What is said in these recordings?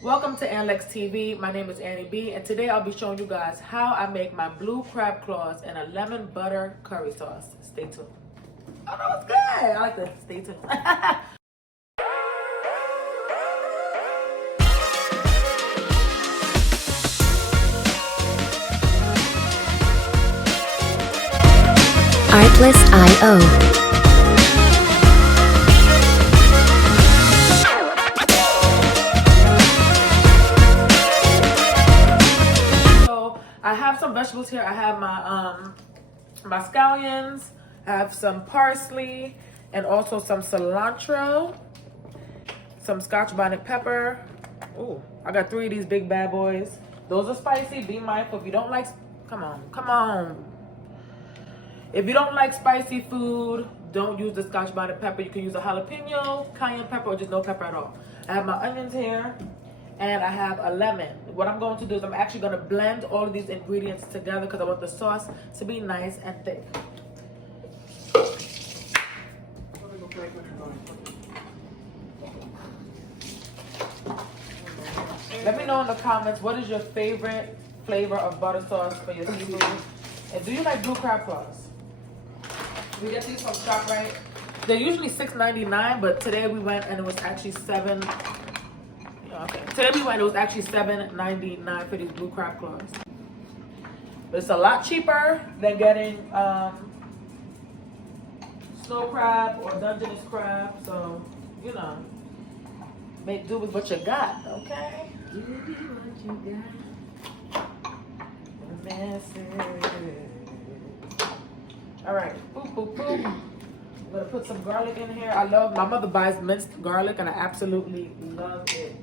Welcome to Alex TV. My name is Annie B, and today I'll be showing you guys how I make my blue crab claws in a lemon butter curry sauce. Stay tuned. Oh, no, it's good. I like to stay tuned. Artlist.io. I have some vegetables here. I have my scallions, I have some parsley, and also some cilantro, some scotch bonnet pepper. Ooh, I got 3 of these big bad boys. Those are spicy. Be mindful if you don't like, come on. If you don't like spicy food, don't use the scotch bonnet pepper. You can use a jalapeno, cayenne pepper, or just no pepper at all. I have my onions here. And I have a lemon. What I'm going to do is I'm actually going to blend all of these ingredients together because I want the sauce to be nice and thick. Let me know in the comments, what is your favorite flavor of butter sauce for your seafood? And do you like blue crab claws? We get these from ShopRite. They're usually $6.99, but today we went and it was actually Today we went, it was actually $7.99 for these blue crab claws. But it's a lot cheaper than getting snow crab or Dungeness crab. So, you know, make do with what you got, okay? Do what you got. All right, boop, boop, boop. I'm gonna put some garlic in here. My mother buys minced garlic and I absolutely love it.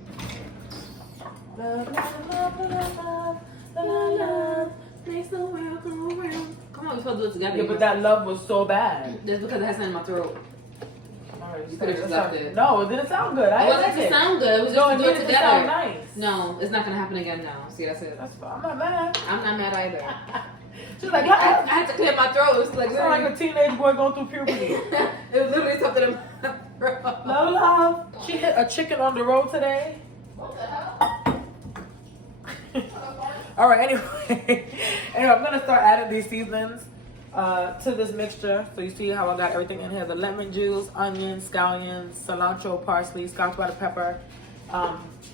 Love, love, love, love, love, love, love, makes the world go round. Come on, we're supposed to do it together. Yeah, but that love was so bad. Just because it has something in my throat. Alright, You could have just left it. No, it didn't sound good. It wasn't to sound good. It was just to do it together. Sound nice. No, it's not gonna happen again now. See, that's it. That's fine. I'm not mad. I'm not mad either. She's like, I had to clear my throat. It was like, a teenage boy going through puberty. It was literally something in my throat. Love. She hit a chicken on the road today. What the hell? All right, anyway, I'm gonna start adding these seasonings to this mixture. So you see how I got everything in here: the lemon juice, onions, scallions, cilantro, parsley, scotch bonnet pepper,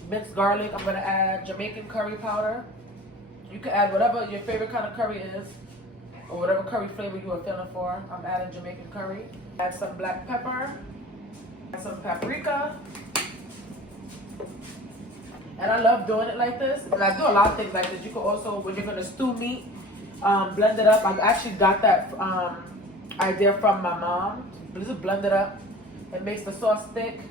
minced garlic. I'm gonna add Jamaican curry powder. You can add whatever your favorite kind of curry is, or whatever curry flavor you are feeling for. I'm adding Jamaican curry. Add some black pepper, add some paprika. And I love doing it like this. And I do a lot of things like this. You can also, when you're gonna stew meat, blend it up. I actually got that idea from my mom. Just blend it up. It makes the sauce thick.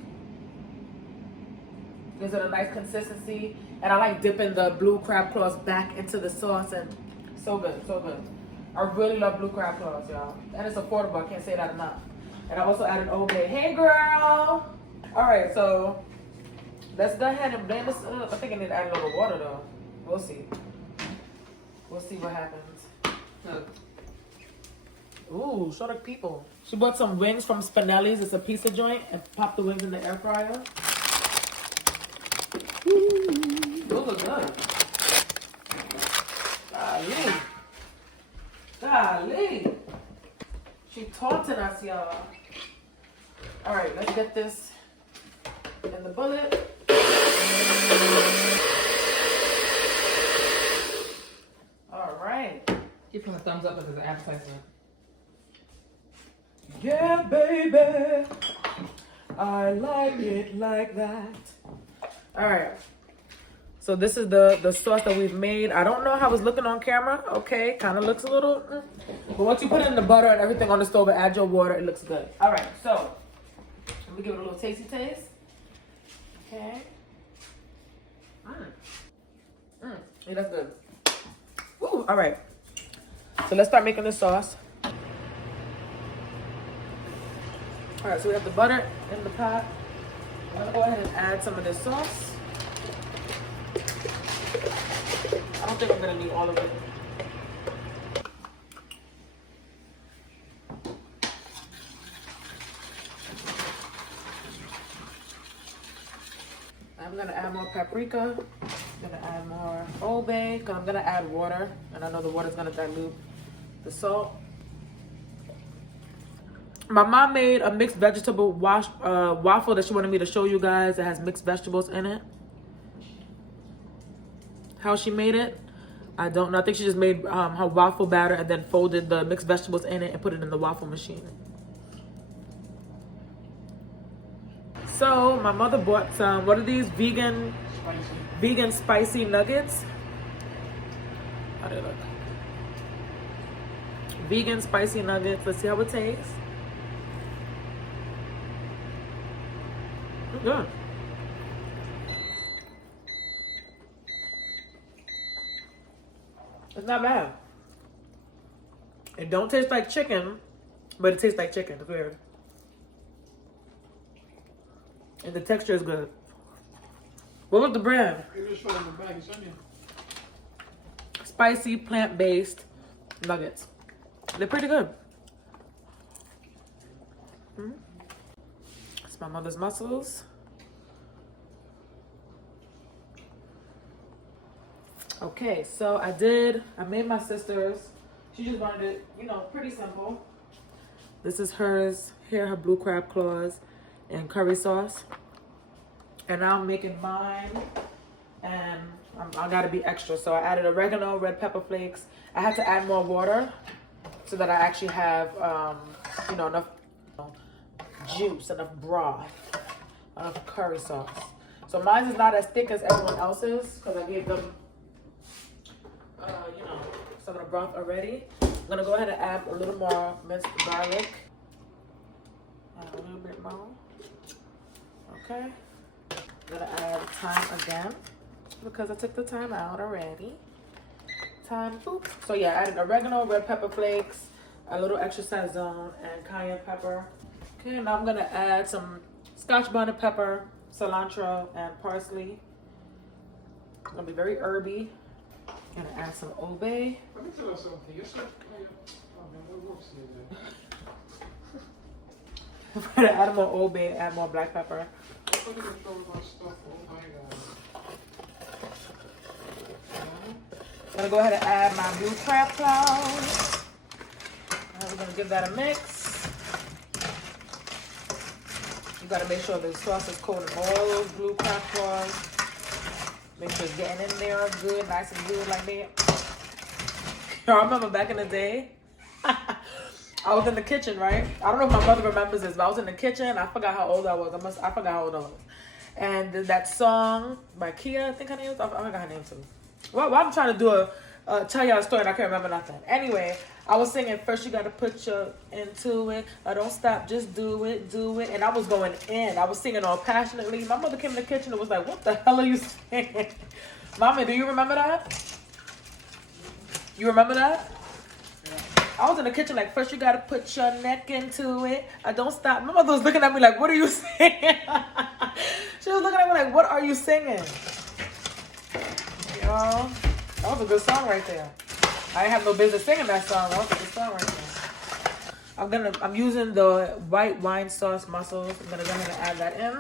Gives it a nice consistency. And I like dipping the blue crab claws back into the sauce, and so good, so good. I really love blue crab claws, y'all. And it's affordable, I can't say that enough. And I also added Old Bay. Hey girl! All right, so let's go ahead and blend this up. I think I need to add a little water though. We'll see. We'll see what happens. Ooh, show the people. She bought some wings from Spinelli's. It's a pizza joint, and popped the wings in the air fryer. Those look good. Golly. She taunting us, y'all. All right, let's get this in the bullet. All right. Give him a thumbs up as an advertisement. Yeah, baby. I like it like that. All right. So this is the sauce that we've made. I don't know how it's looking on camera. Okay, kind of looks a little. But once you put it in the butter and everything on the stove and add your water, it looks good. All right, so let me give it a little tasty taste. Okay. Yeah, that's good. Woo, all right. So let's start making the sauce. All right, so we have the butter in the pot. I'm gonna go ahead and add some of this sauce. I don't think I'm gonna need all of it. I'm gonna add more paprika. I'm gonna add more Old Bay because I'm gonna add water, and I know the water's gonna dilute the salt. My mom made a mixed vegetable waffle that she wanted me to show you guys. It has mixed vegetables in it. How she made it, I don't know. I think she just made her waffle batter and then folded the mixed vegetables in it and put it in the waffle machine. So my mother bought some, what are these? Vegan spicy nuggets. How do they look? Vegan spicy nuggets. Let's see how it tastes. Good. It's not bad. It don't taste like chicken, but it tastes like chicken. It's weird. And the texture is good. What was the brand? Spicy plant-based nuggets. They're pretty good. It's my mother's mussels. Okay, so I made my sister's. She just wanted it, you know, pretty simple. This is hers. Here, her blue crab claws and curry sauce. And now I'm making mine. And I gotta be extra. So I added oregano, red pepper flakes. I had to add more water so that I actually have, you know, enough juice, enough broth, enough curry sauce. So mine is not as thick as everyone else's because I gave them you know, some of the broth already. I'm gonna go ahead and add a little more minced garlic. Add a little bit more. Okay. I'm gonna add thyme again because I took the thyme out already. Thyme, boop. So yeah, I added oregano, red pepper flakes, a little extra sazon, and cayenne pepper. Okay, now I'm gonna add some scotch bonnet pepper, cilantro, and parsley. It's gonna be very herby. Gonna add some Old Bay. Let me tell you something. You're so I'm gonna add more Old Bay, add more black pepper. Look at the show about stuff. Oh my God. Gonna go ahead and add my blue crab claws. And we're gonna give that a mix. You gotta make sure the sauce is coating all those blue crab claws. Make sure it's getting in there good, nice and good like that. Y'all remember back in the day? I was in the kitchen, right? I don't know if my mother remembers this, but I was in the kitchen. I forgot how old I was. I forgot how old I was. And that song by Kia, I think her name was. I forgot her name too. Well, I'm trying to do tell y'all a story and I can't remember nothing. Anyway, I was singing, first you got to put your into it. Don't stop, just do it, do it. And I was going in. I was singing all passionately. My mother came in the kitchen and was like, what the hell are you singing? Mama, do you remember that? You remember that? I was in the kitchen like, first you got to put your neck into it. Don't stop. My mother was looking at me like, what are you singing? She was looking at me like, what are you singing? You know? That was a good song right there. I didn't have no business singing that song. That was a good song right there. I'm using the white wine sauce mussels. I'm gonna go ahead and add that in.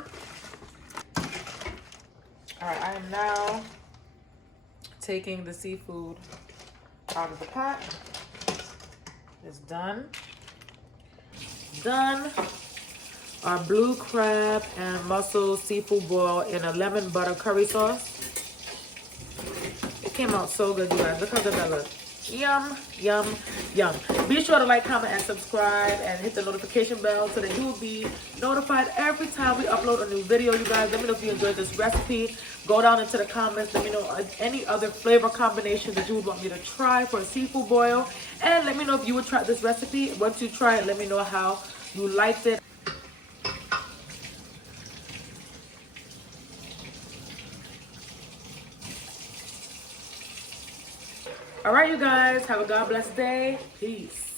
All right, I am now taking the seafood out of the pot. It's done. Done. Our blue crab and mussel seafood boil in a lemon butter curry sauce. It came out so good, you guys. Look how good that looks. Yum, yum, yum. Be sure to like, comment, and subscribe, and hit the notification bell so that you will be notified every time we upload a new video, you guys. Let me know if you enjoyed this recipe. Go down into the comments. Let me know any other flavor combinations that you would want me to try for a seafood boil. And let me know if you would try this recipe. Once you try it, let me know how you liked it. All right, you guys, have a God bless day. Peace.